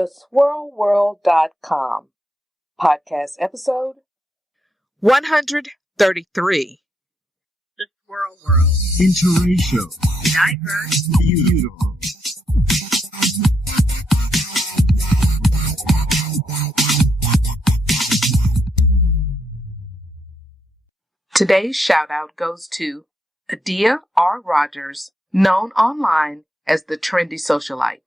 theswirlworld.com. Podcast episode 133. The Swirl World. Interracial. Diverse. Beautiful. Today's shout out goes to Adrienne R. Rogers, known online as the Trendy Socialite.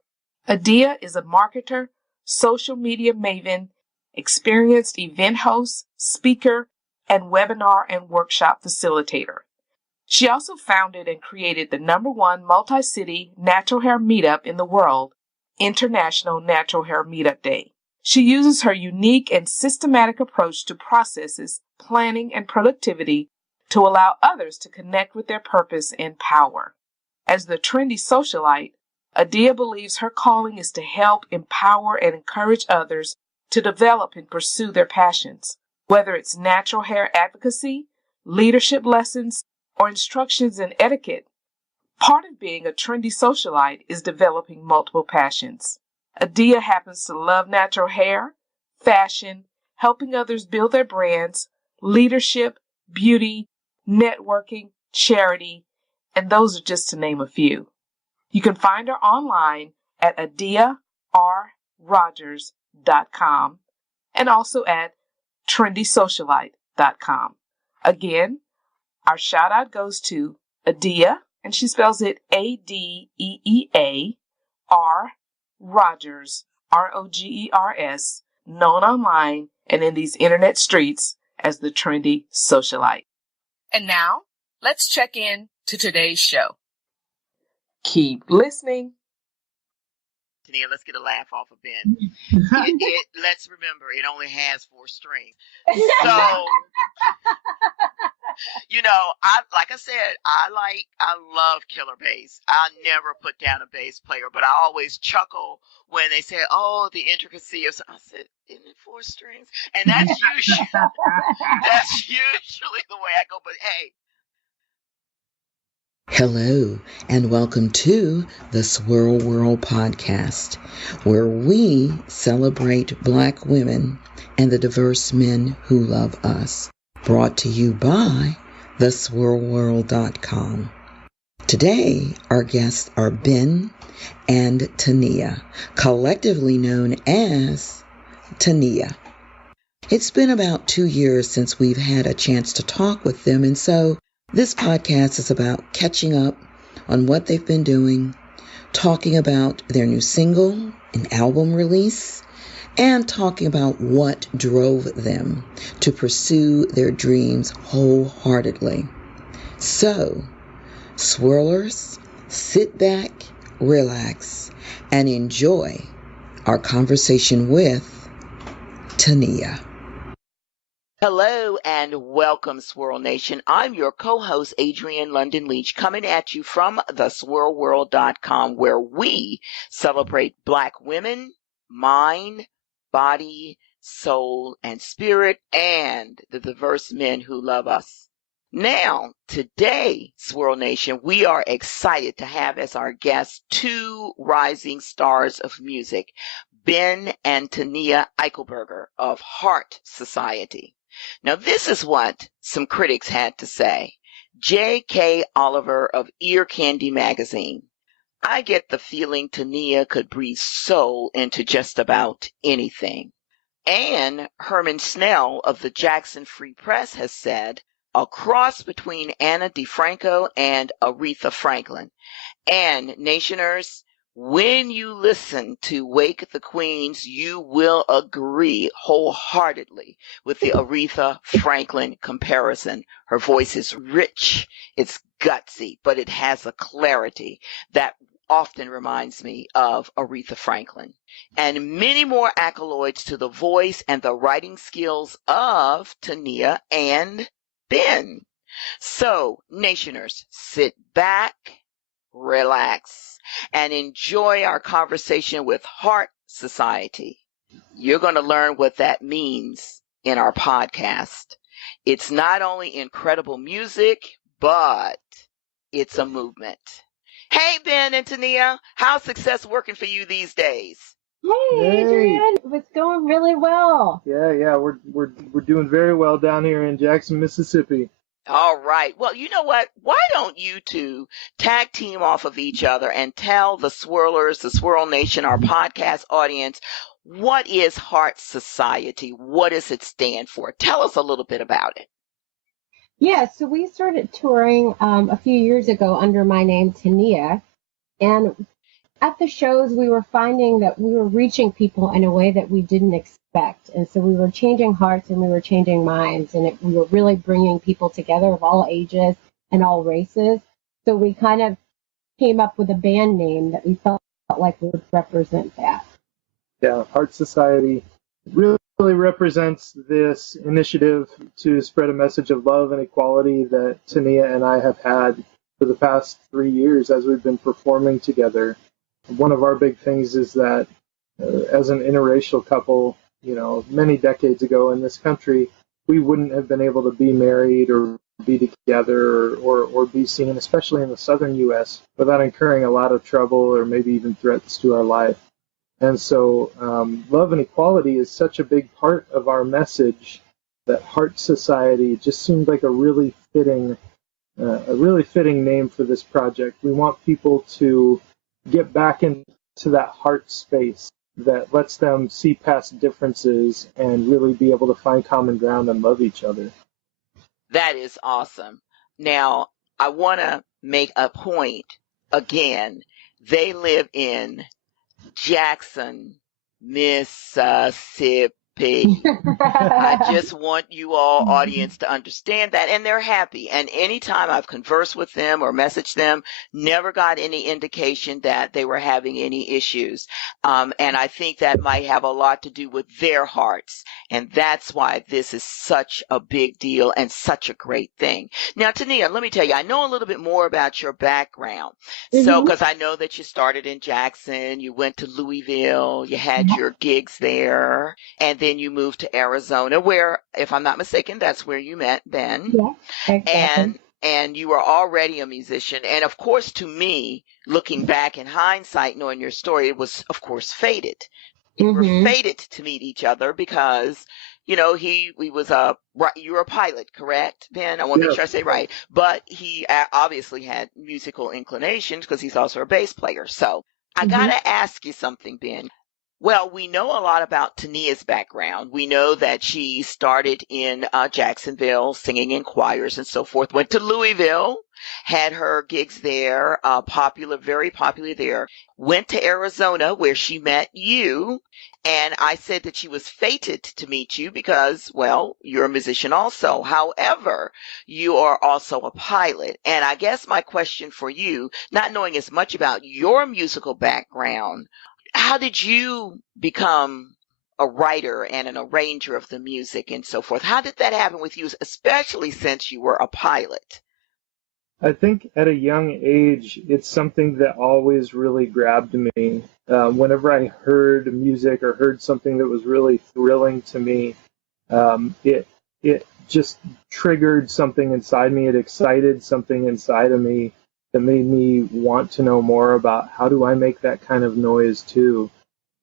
Adrienne is a marketer, social media maven, experienced event host, speaker, and webinar and workshop facilitator. She also founded and created the #1 multi-city natural hair meetup in the world, International Natural Hair Meetup Day. She uses her unique and systematic approach to processes, planning, and productivity to allow others to connect with their purpose and power. As the Trendy Socialite, Adrienne believes her calling is to help, empower, and encourage others to develop and pursue their passions, whether it's natural hair advocacy, leadership lessons, or instructions in etiquette. Part of being a trendy socialite is developing multiple passions. Adrienne happens to love natural hair, fashion, helping others build their brands, leadership, beauty, networking, charity, and those are just to name a few. You can find her online at adriennerogers.com and also at trendysocialite.com. Again, our shout out goes to Adrienne, and she spells it Adeea, Rogers, Rogers, known online and in these internet streets as the Trendy Socialite. And now, let's check in to today's show. Keep listening. Teneia, let's get a laugh off of Ben. Let's remember, it only has 4 strings. So, I love killer bass. I never put down a bass player, but I always chuckle when they say, "Oh, the intricacy of." I said, "Isn't it 4 strings?" And that's usually the way I go. But hey. Hello, and welcome to the Swirl World podcast, where we celebrate Black women and the diverse men who love us. Brought to you by theswirlworld.com. Today, our guests are Ben and Teneia, collectively known as Teneia. It's been about 2 years since we've had a chance to talk with them, and so this podcast is about catching up on what they've been doing, talking about their new single and album release, and talking about what drove them to pursue their dreams wholeheartedly. So, swirlers, sit back, relax, and enjoy our conversation with Teneia. Hello and welcome, Swirl Nation. I'm your co-host, Adrienne London Leach, coming at you from theswirlworld.com, where we celebrate Black women, mind, body, soul, and spirit, and the diverse men who love us. Now, today, Swirl Nation, we are excited to have as our guests 2 rising stars of music, Ben and Teneia Eichelberger of Heart Society. Now, this is what some critics had to say. J.K. Oliver of Ear Candy magazine. I get the feeling Teneia could breathe soul into just about anything. And Herman Snell of the Jackson Free Press has said, a cross between Anna DeFranco and Aretha Franklin. And Nationers, when you listen to Wake the Queens, you will agree wholeheartedly with the Aretha Franklin comparison. Her voice is rich, it's gutsy, but it has a clarity that often reminds me of Aretha Franklin. And many more accolades to the voice and the writing skills of Teneia and Ben. So, Nationers, sit back, relax, and enjoy our conversation with Heart Society. You're going to learn what that means in our podcast. It's not only incredible music, but it's a movement. Hey, Ben and Teneia, how's success working for you these days? Hey, Adrienne, it's going really well. Yeah, we're doing very well down here in Jackson, Mississippi. All right. Well, you know what? Why don't you two tag team off of each other and tell the Swirlers, the Swirl Nation, our podcast audience, what is Heart Society? What does it stand for? Tell us a little bit about it. Yeah, so we started touring a few years ago under my name, Teneia, and at the shows, we were finding that we were reaching people in a way that we didn't expect. And so we were changing hearts and we were changing minds. And we were really bringing people together of all ages and all races. So we kind of came up with a band name that we felt like would represent that. Yeah, Heart Society really represents this initiative to spread a message of love and equality that Teneia and I have had for the past 3 years as we've been performing together. One of our big things is that as an interracial couple, many decades ago in this country, we wouldn't have been able to be married or be together or be seen, especially in the southern U.S., without incurring a lot of trouble or maybe even threats to our life. And so love and equality is such a big part of our message that Heart Society just seemed like a really fitting name for this project. We want people to get back into that heart space that lets them see past differences and really be able to find common ground and love each other. That is awesome. Now, I want to make a point again. They live in Jackson, Mississippi. I just want you all, audience, to understand that. And they're happy. And anytime I've conversed with them or messaged them, never got any indication that they were having any issues. And I think that might have a lot to do with their hearts. And that's why this is such a big deal and such a great thing. Now, Teneia, let me tell you, I know a little bit more about your background. So, because I know that you started in Jackson, you went to Louisville, you had your gigs there, and then you moved to Arizona, where, if I'm not mistaken, that's where you met Ben. Yeah, exactly. And you were already a musician. And of course, to me, looking back in hindsight, knowing your story, it was, of course, fated. You were fated to meet each other because, you were a pilot, correct, Ben? I want to make sure I say right. But he obviously had musical inclinations because he's also a bass player. So I got to ask you something, Ben. Well, we know a lot about Teneia's background. We know that she started in Jacksonville singing in choirs and so forth, went to Louisville, had her gigs there, very popular there, went to Arizona where she met you. And I said that she was fated to meet you because, well, you're a musician also. However, you are also a pilot. And I guess my question for you, not knowing as much about your musical background, how did you become a writer and an arranger of the music and so forth? How did that happen with you, especially since you were a pilot? I think at a young age, it's something that always really grabbed me. Whenever I heard music or heard something that was really thrilling to me, it just triggered something inside me. It excited something inside of me that made me want to know more about how do I make that kind of noise too.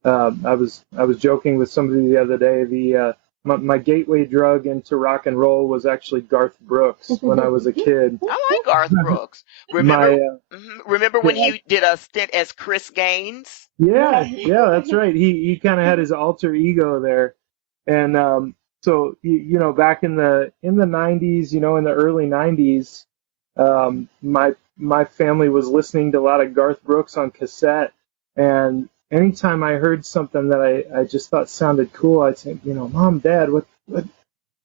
I was joking with somebody the other day. My gateway drug into rock and roll was actually Garth Brooks when I was a kid. I like Garth Brooks. Remember when he did a stint as Chris Gaines? Yeah, that's right. He kind of had his alter ego there, and so back in the 90s, in the early 90s, my family was listening to a lot of Garth Brooks on cassette, and anytime I heard something that I just thought sounded cool, I'd say, Mom, Dad, what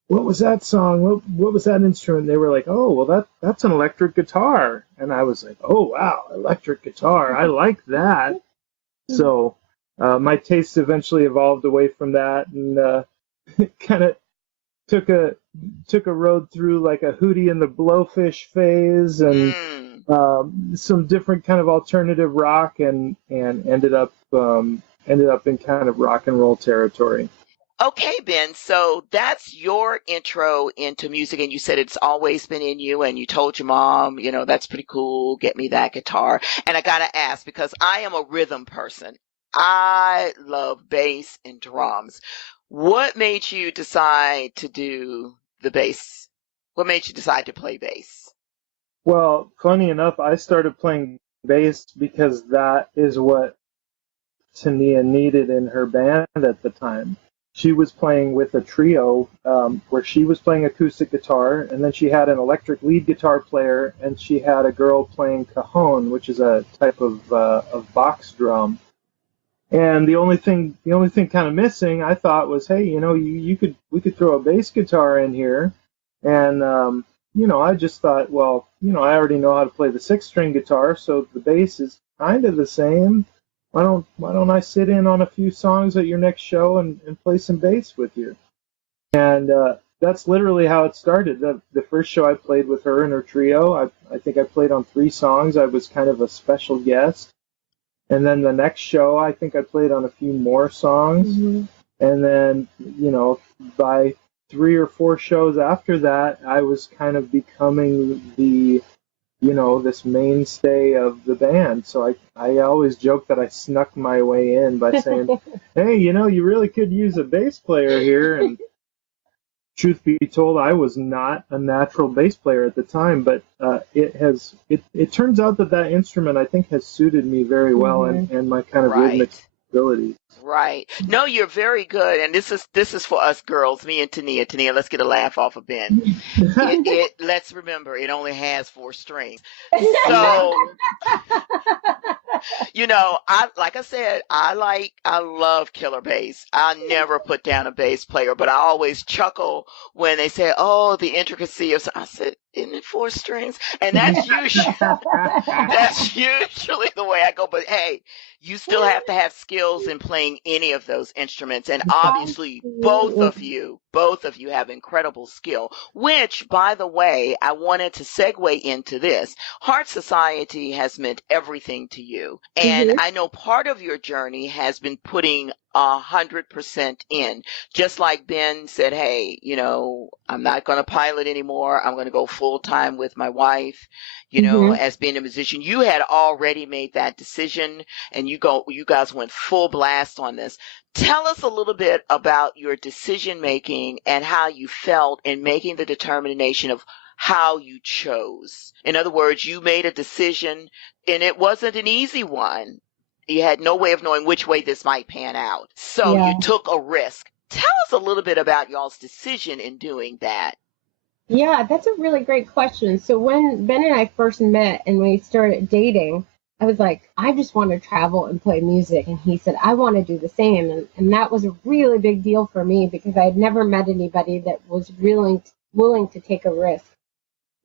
was that song? What was that instrument? And they were like, oh, well, that's an electric guitar. And I was like, oh, wow, electric guitar. I like that. So my tastes eventually evolved away from that and kind of took a road through like a Hootie and the Blowfish phase and some different kind of alternative rock and ended up in kind of rock and roll territory. Okay, Ben, so that's your intro into music, and you said it's always been in you, and you told your mom, that's pretty cool, get me that guitar. And I gotta ask, because I am a rhythm person. I love bass and drums. What made you decide to do the bass? What made you decide to play bass? Well, funny enough, I started playing bass because that is what Teneia needed in her band at the time. She was playing with a trio where she was playing acoustic guitar, and then she had an electric lead guitar player, and she had a girl playing cajon, which is a type of box drum. And the only thing kind of missing, I thought, was, hey, we could throw a bass guitar in here, and I just thought, well, I already know how to play the 6-string guitar, so the bass is kind of the same. Why don't I sit in on a few songs at your next show and play some bass with you? And that's literally how it started. The first show I played with her and her trio, I think I played on 3 songs. I was kind of a special guest. And then the next show, I think I played on a few more songs. Mm-hmm. And then, by 3 or 4 shows after that, I was kind of becoming this mainstay of the band. So I always joke that I snuck my way in by saying, hey, you really could use a bass player here. And truth be told, I was not a natural bass player at the time, but it turns out that instrument, I think, has suited me very well, mm-hmm. and my kind of rhythmic abilities. Right. No, you're very good. And this is for us girls, me and Teneia. Teneia, let's get a laugh off of Ben. Let's remember, it only has 4 strings. So, like I said, I love killer bass. I never put down a bass player, but I always chuckle when they say, oh, the intricacy of, I said, isn't it 4 strings? And that's usually the way I go. But hey, you still have to have skills in playing any of those instruments. And obviously both of you have incredible skill, which, by the way, I wanted to segue into this. Heart Society has meant everything to you. And I know part of your journey has been putting 100% in. Just like Ben said, hey, I'm not going to pilot anymore. I'm going to go full time with my wife, as being a musician. You had already made that decision, and you guys went full blast on this. Tell us a little bit about your decision making and how you felt in making the determination of how you chose. In other words, you made a decision, and it wasn't an easy one. You had no way of knowing which way this might pan out. So you took a risk. Tell us a little bit about y'all's decision in doing that. Yeah, that's a really great question. So when Ben and I first met and we started dating, I was like, I just want to travel and play music. And he said, I want to do the same. And that was a really big deal for me because I had never met anybody that was willing to take a risk.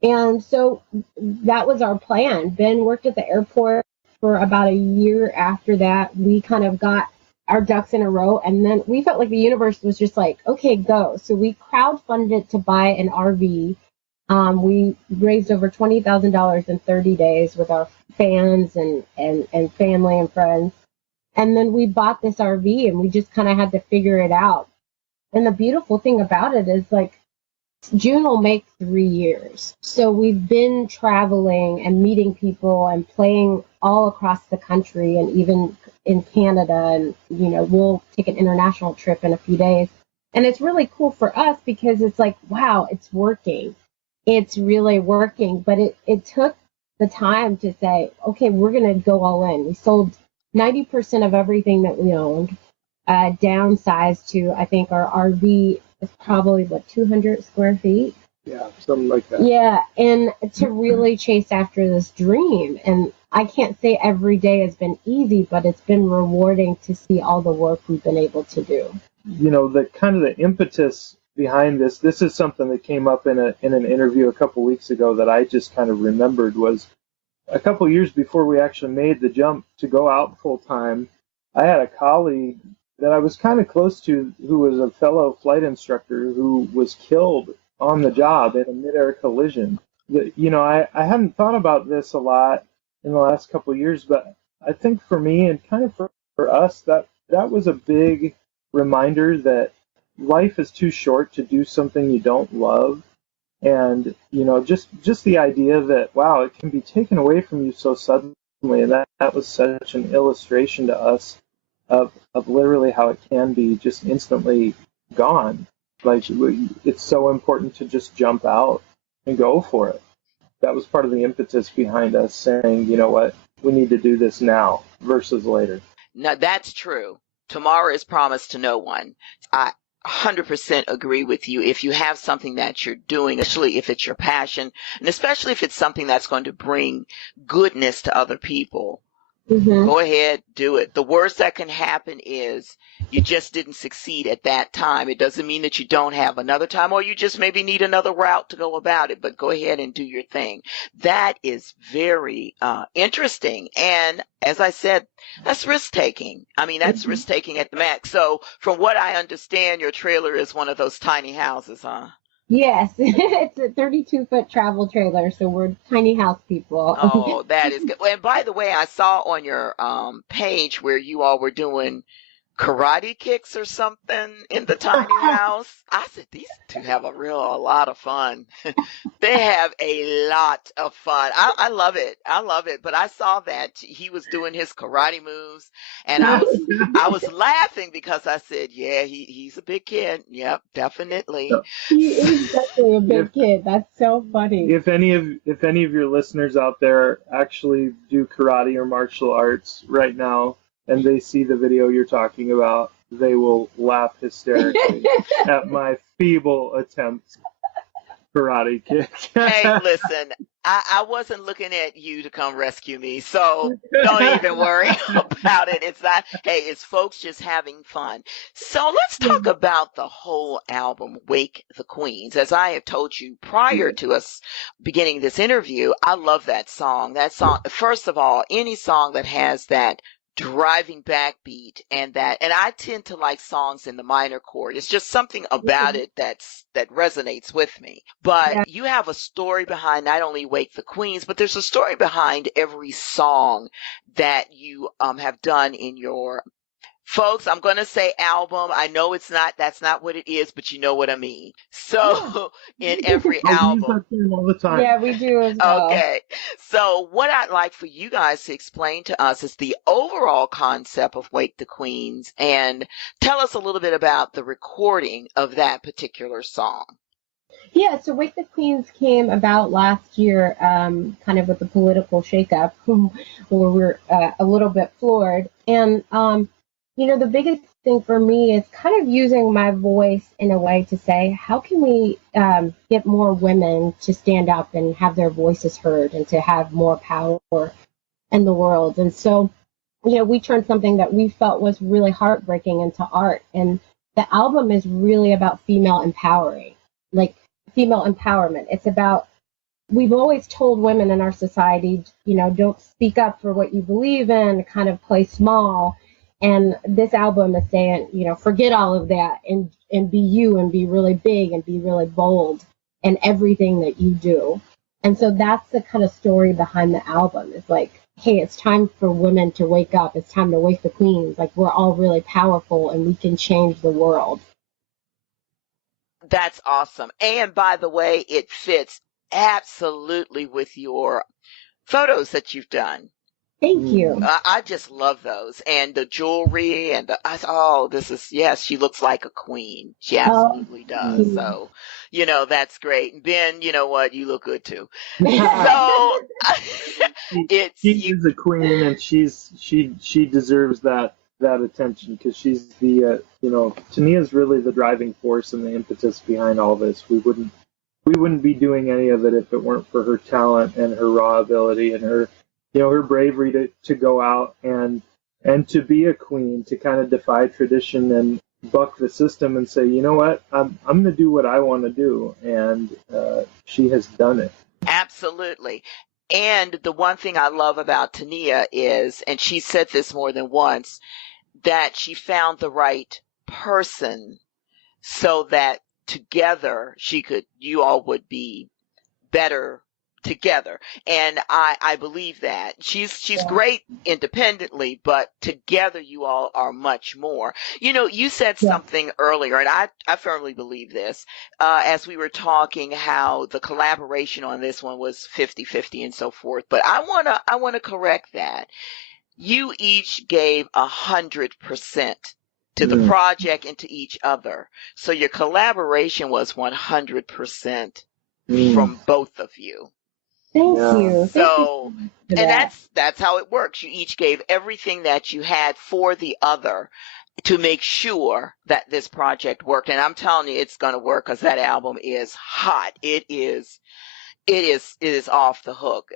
And so that was our plan. Ben worked at the airport for about a year after that. We kind of got our ducks in a row, and then we felt like the universe was just like, okay, go. So we crowdfunded to buy an RV. We raised over $20,000 in 30 days with our fans and family and friends. And then we bought this RV, and we just kind of had to figure it out. And the beautiful thing about it is, like, June will make 3 years. So we've been traveling and meeting people and playing all across the country and even in Canada. And, we'll take an international trip in a few days. And it's really cool for us because it's like, wow, it's working. It's really working. But it took the time to say, okay, we're going to go all in. We sold 90% of everything that we owned, downsized to, I think our RV is probably 200 square feet. Yeah, something like that. Yeah, and to really chase after this dream. And I can't say every day has been easy, but it's been rewarding to see all the work we've been able to do. The impetus behind this is something that came up in an interview a couple weeks ago that I just kind of remembered. Was a couple years before we actually made the jump to go out full time, I had a colleague that I was kind of close to who was a fellow flight instructor who was killed on the job in a mid-air collision. I hadn't thought about this a lot in the last couple of years, but I think for me and kind of for us, that was a big reminder that life is too short to do something you don't love. And, just the idea that, wow, it can be taken away from you so suddenly. And that was such an illustration to us of literally how it can be just instantly gone. Like, it's so important to just jump out and go for it. That was part of the impetus behind us saying, you know what, we need to do this now versus later. Now, that's true. Tomorrow is promised to no one. I 100% agree with you. If you have something that you're doing, especially if it's your passion, and especially if it's something that's going to bring goodness to other people, go ahead, do it. The worst that can happen is you just didn't succeed at that time. It doesn't mean that you don't have another time, or you just maybe need another route to go about it, but go ahead and do your thing. That is very interesting. And as I said, that's risk-taking. I mean, that's risk-taking at the max. So from what I understand, your trailer is one of those tiny houses, huh? Yes, it's a 32-foot travel trailer, so we're tiny house people. Oh, that is good. And by the way, I saw on your page where you all were doing karate kicks or something in the tiny house. I said, these two have a lot of fun. They have a lot of fun. I love it. I love it. But I saw that he was doing his karate moves, and I was laughing because I said, yeah, he's a big kid. Yep, definitely. He is definitely a big kid. That's so funny. If any of your listeners out there actually do karate or martial arts right now, and they see the video you're talking about, they will laugh hysterically at my feeble attempt karate kick. Hey, listen, I wasn't looking at you to come rescue me, so don't even worry about it. It's not, hey, it's folks just having fun. So let's talk about the whole album, Wake the Queens. As I have told you prior to us beginning this interview, I love that song. That song, first of all, any song that has that driving backbeat and I tend to like songs in the minor chord. It's just something about it that resonates with me. But you have a story behind not only Wake the Queens, but there's a story behind every song that you have done in your, folks, I'm going to say album. I know that's not what it is, but you know what I mean. So in every album. All the time. Yeah, we do as well. Okay. So what I'd like for you guys to explain to us is the overall concept of Wake the Queens, and tell us a little bit about the recording of that particular song. Yeah, so Wake the Queens came about last year, kind of with the political shakeup, where we're a little bit floored. And the biggest thing for me is kind of using my voice in a way to say, how can we get more women to stand up and have their voices heard and to have more power in the world? And so, we turned something that we felt was really heartbreaking into art. And the album is really about female empowerment. It's about, we've always told women in our society, don't speak up for what you believe in, kind of play small. And this album is saying, forget all of that and be you and be really big and be really bold in everything that you do. And so that's the kind of story behind the album. It's like, hey, it's time for women to wake up. It's time to wake the queens. Like, we're all really powerful and we can change the world. That's awesome. And by the way, it fits absolutely with your photos that you've done. Thank you. I just love those. And the jewelry and yes, she looks like a queen. She absolutely does. So, that's great. And Ben, you know what? You look good too. So she is a queen, and she deserves that attention, because she's the Teneia's really the driving force and the impetus behind all this. We wouldn't be doing any of it if it weren't for her talent and her raw ability and her her bravery to go out and to be a queen, to kind of defy tradition and buck the system and say, you know what, I'm going to do what I want to do. And she has done it. Absolutely. And the one thing I love about Teneia is, and she said this more than once, that she found the right person so that together you all would be better together. And I believe that she's great independently, but together you all are much more. You said something earlier, and I firmly believe this, as we were talking, how the collaboration on this one was 50-50 and so forth. But I want to correct that. you each gave 100% to the project and to each other. So your collaboration was 100% from both of you. Thank you. So, Thank you and that's how it works. You each gave everything that you had for the other to make sure that this project worked. And I'm telling you, it's going to work because that album is hot. It is off the hook.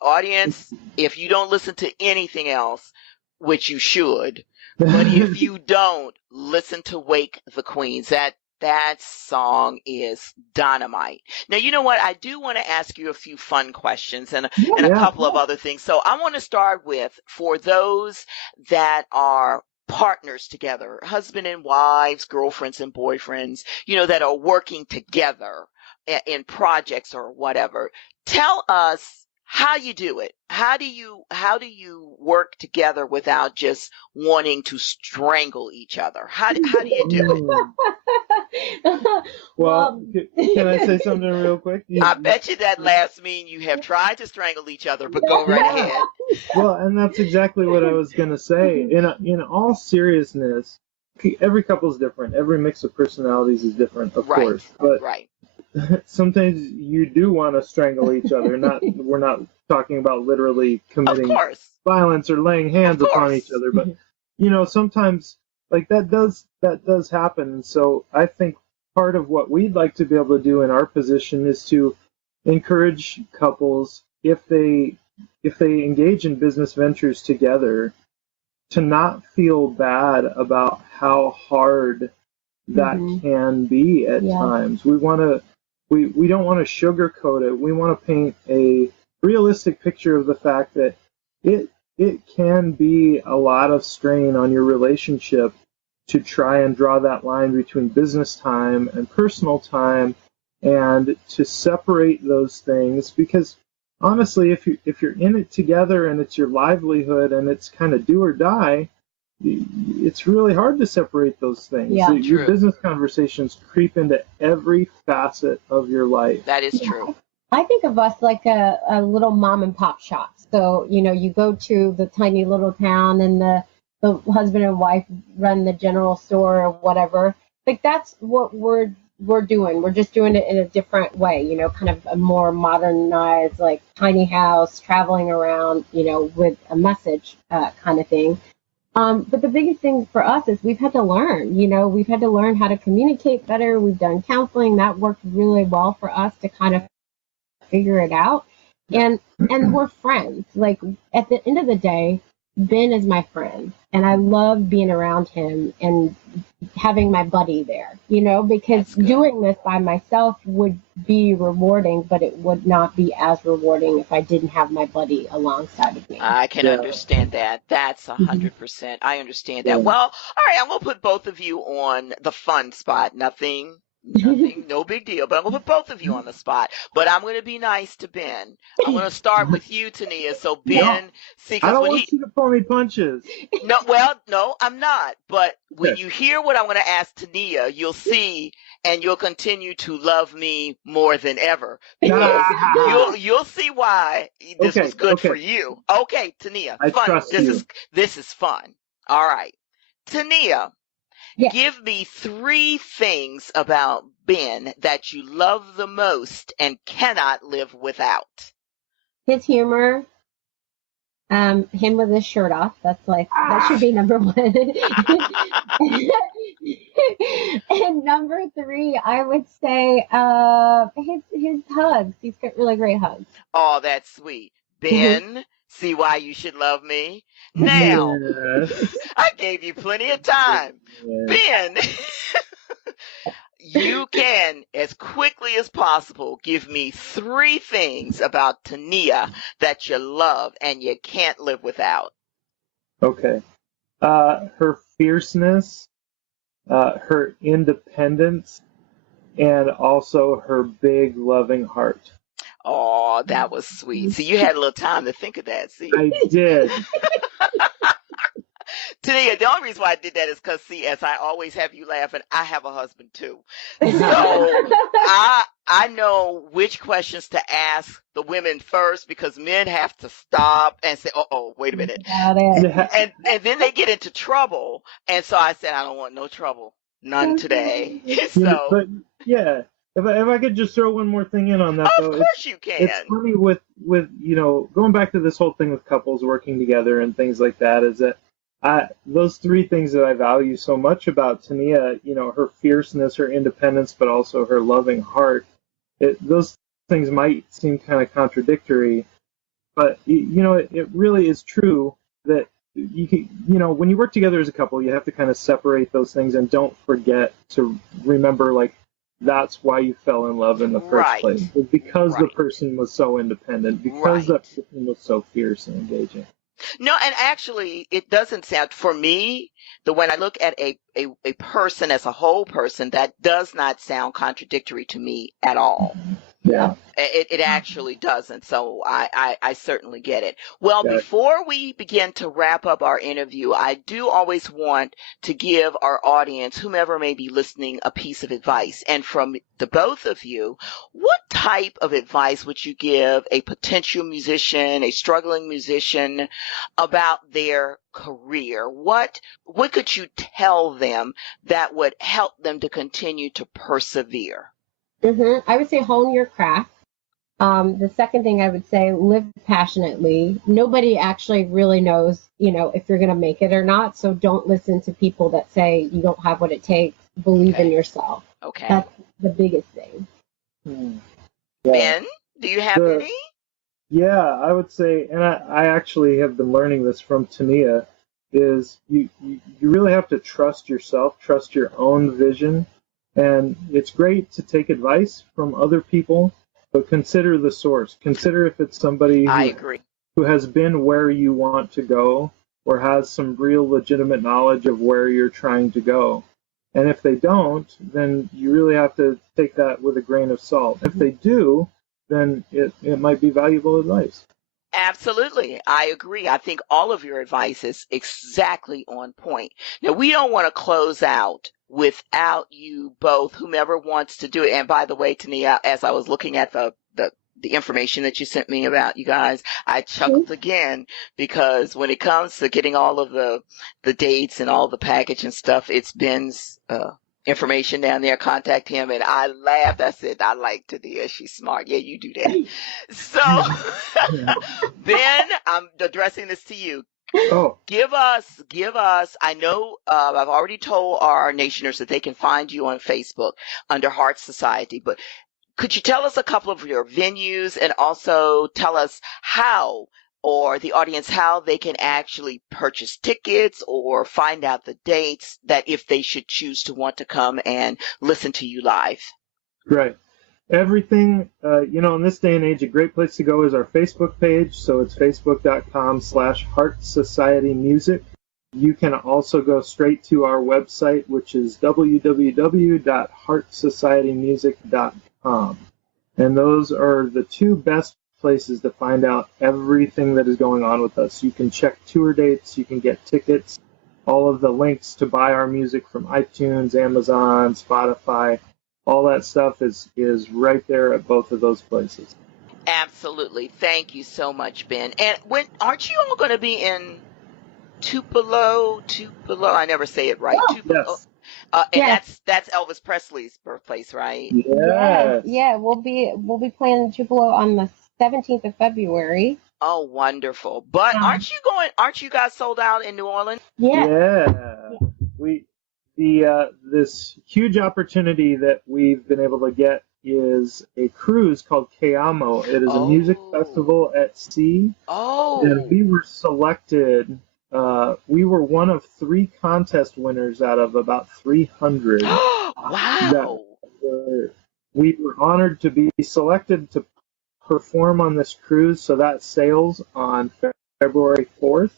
Audience, if you don't listen to anything else, which you should, but if you don't, listen to Wake the Queens. That song is dynamite. Now, you know what? I do want to ask you a few fun questions and a couple of other things. So I want to start with, for those that are partners together, husband and wives, girlfriends and boyfriends, that are working together in projects or whatever, tell us how you do it. How do you work together without just wanting to strangle each other? How do you do it? Well, can I say something real quick? I bet you that last mean you have tried to strangle each other, but go right ahead. Well, and that's exactly what I was going to say. In all seriousness, every couple is different. Every mix of personalities is different, of course. But sometimes you do want to strangle each other. We're not talking about literally committing violence or laying hands upon each other, but sometimes like that does happen. And so I think part of what we'd like to be able to do in our position is to encourage couples, if they engage in business ventures together, to not feel bad about how hard that can be at times. We don't want to sugarcoat it. We want to paint a realistic picture of the fact that it can be a lot of strain on your relationship to try and draw that line between business time and personal time, and to separate those things, because honestly, if you're in it together and it's your livelihood and it's kind of do or die, it's really hard to separate those things. Your business conversations creep into every facet of your life. That is true. I think of us like a little mom and pop shop. So, you go to the tiny little town and the husband and wife run the general store or whatever. Like, that's what we're doing. We're just doing it in a different way, kind of a more modernized, like tiny house, traveling around, with a message kind of thing. But the biggest thing for us is we've had to learn, we've had to learn how to communicate better. We've done counseling. That worked really well for us to kind of figure it out. And we're friends. Like, at the end of the day, Ben is my friend, and I love being around him and having my buddy there, because doing this by myself would be rewarding, but it would not be as rewarding if I didn't have my buddy alongside of me. I can understand that. That's 100%. I understand that. Well, all right, I'm going to put both of you on the fun spot. Nothing, no big deal, but I'm going to put both of you on the spot. But I'm going to be nice to Ben. I'm going to start with you, Teneia. So Ben, I don't want you to pull me punches. No, I'm not. But when you hear what I'm going to ask Teneia, you'll see, and you'll continue to love me more than ever, because you'll see why this was good for you. Okay, Teneia, fun. This is fun. All right, Teneia. Yes. Give me 3 things about Ben that you love the most and cannot live without. His humor, him with his shirt off. That's that should be number 1. And number 3, I would say his hugs. He's got really great hugs. Oh, that's sweet. Ben, see why you should love me? Now, I gave you plenty of time. Ben, you can, as quickly as possible, give me 3 things about Teneia that you love and you can't live without. Okay. Her fierceness, her independence, and also her big, loving heart. Oh, that was sweet. See, you had a little time to think of that. See, I did. Tania, the only reason why I did that is because, see, as I always have you laughing, I have a husband too. So I know which questions to ask the women first because men have to stop and say, oh, wait a minute. Got it. And then they get into trouble. And so I said, I don't want no trouble. None today. So, But yeah, if I could just throw one more thing in on that, of though, course you can. it's funny with going back to this whole thing with couples working together and things like that, is that those three things that I value so much about Teneia, her fierceness, her independence, but also her loving heart. Those things might seem kind of contradictory, but it really is true that when you work together as a couple, you have to kind of separate those things and don't forget to remember, like, that's why you fell in love in the first place. Because the person was so independent, because that person was so fierce and engaging. No, and actually, it doesn't sound, for me, when I look at a person as a whole person, that does not sound contradictory to me at all. Yeah. It actually doesn't. So I certainly get it. Well, before we begin to wrap up our interview, I do always want to give our audience, whomever may be listening, a piece of advice. And from the both of you, what type of advice would you give a potential musician, a struggling musician, about their career? What could you tell them that would help them to continue to persevere? I would say hone your craft. The second thing I would say, live passionately. Nobody actually really knows, if you're going to make it or not. So don't listen to people that say you don't have what it takes. Believe in yourself. Okay. That's the biggest thing. Yeah. Ben, do you have any? Yeah, I would say, and I actually have been learning this from Teneia, is you really have to trust yourself, trust your own vision. And it's great to take advice from other people, but consider the source. Consider if it's somebody who has been where you want to go or has some real legitimate knowledge of where you're trying to go. And if they don't, then you really have to take that with a grain of salt. If they do, then it might be valuable advice. Absolutely. I agree. I think all of your advice is exactly on point. Now, we don't want to close out without you both, whomever wants to do it. And by the way, Teneia, as I was looking at the information that you sent me about you guys, I chuckled again, because when it comes to getting all of the dates and all the package and stuff, it's Ben's information down there. Contact him. And I laughed. I said, I like Teneia. She's smart. Yeah, you do that. So, Ben, I'm addressing this to you. Oh. Give us, I know I've already told our nationers that they can find you on Facebook under Heart Society, but could you tell us a couple of your venues and also tell us how, or the audience, how they can actually purchase tickets or find out the dates that if they should choose to want to come and listen to you live? Right. Everything, in this day and age, a great place to go is our Facebook page. So it's facebook.com/Heart Society Music. You can also go straight to our website, which is www.heartsocietymusic.com. And those are the two best places to find out everything that is going on with us. You can check tour dates, you can get tickets, all of the links to buy our music from iTunes, Amazon, Spotify. All that stuff is right there at both of those places. Absolutely. Thank you so much, Ben. And aren't you all going to be in Tupelo? I never say it right. Oh, Tupelo. Yes. And that's Elvis Presley's birthplace, right? Yeah. We'll be playing in Tupelo on the 17th of February. Oh, wonderful. But aren't you guys sold out in New Orleans? Yeah. This huge opportunity that we've been able to get is a cruise called Que Amo. It is a music festival at sea. Oh. And we were selected. We were one of 3 contest winners out of about 300. Wow. We were honored to be selected to perform on this cruise. So that sails on February 4th.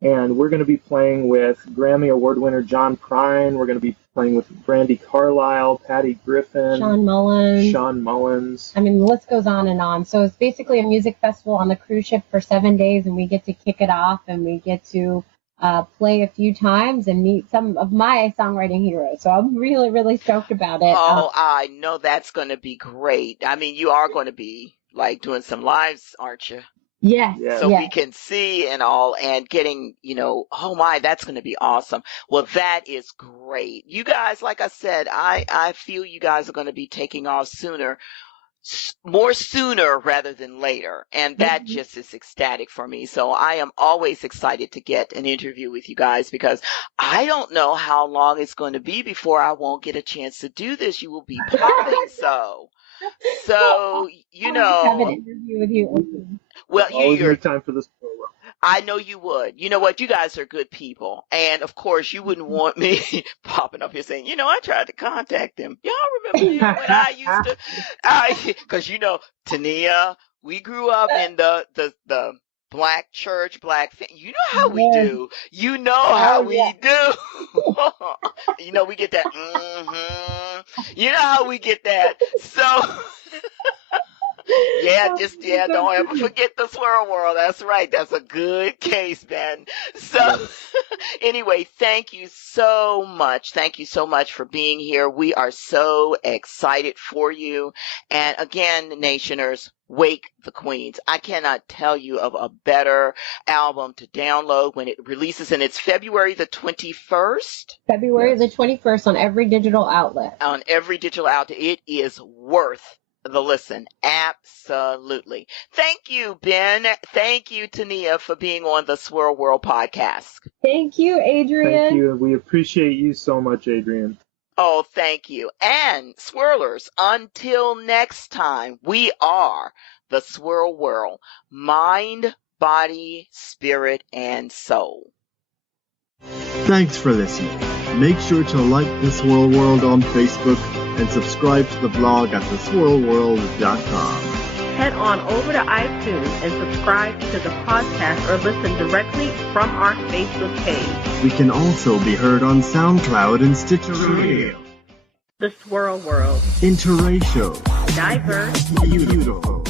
And we're going to be playing with Grammy Award winner John Prine. We're going to be playing with Brandy Carlisle, Patty Griffin, Sean Mullins. I mean, the list goes on and on. So it's basically a music festival on the cruise ship for 7 days, and we get to kick it off, and we get to play a few times and meet some of my songwriting heroes. So I'm really, really stoked about it. Oh, I know that's going to be great. I mean, you are going to be like doing some lives, aren't you? Yes. Yeah. So yes. we can see and all, and getting, oh my, that's going to be awesome. Well, that is great. You guys, like I said, I feel you guys are going to be taking off more sooner rather than later. And that just is ecstatic for me. So I am always excited to get an interview with you guys, because I don't know how long it's going to be before I won't get a chance to do this. You will be popping so. So, have an interview with you. Well, always make time for this program. I know you would. You know what? You guys are good people. And of course, you wouldn't want me popping up here saying, I tried to contact them. Y'all remember when I used to, because Teneia, we grew up in the black church, you know how we do. You know how we do. We get that, You know how we get that. So... don't ever forget the Swirl World. That's right. That's a good case, Ben. So anyway, thank you so much. Thank you so much for being here. We are so excited for you. And again, Nationers, Wake the Queens. I cannot tell you of a better album to download when it releases, and it's February the 21st. February the 21st on every digital outlet. On every digital outlet. It is worth the listen. Absolutely. Thank you, Ben. Thank you, Teneia, for being on the Swirl World podcast. Thank you, Adrienne. Thank you. We appreciate you so much, Adrienne. Oh, thank you. And Swirlers, until next time, we are the Swirl World. Mind, body, spirit, and soul. Thanks for listening. Make sure to like the Swirl World on Facebook and subscribe to the blog at theswirlworld.com. Head on over to iTunes and subscribe to the podcast or listen directly from our Facebook page. We can also be heard on SoundCloud and Stitcher Radio. The Swirl World. Interracial. Diverse. Beautiful.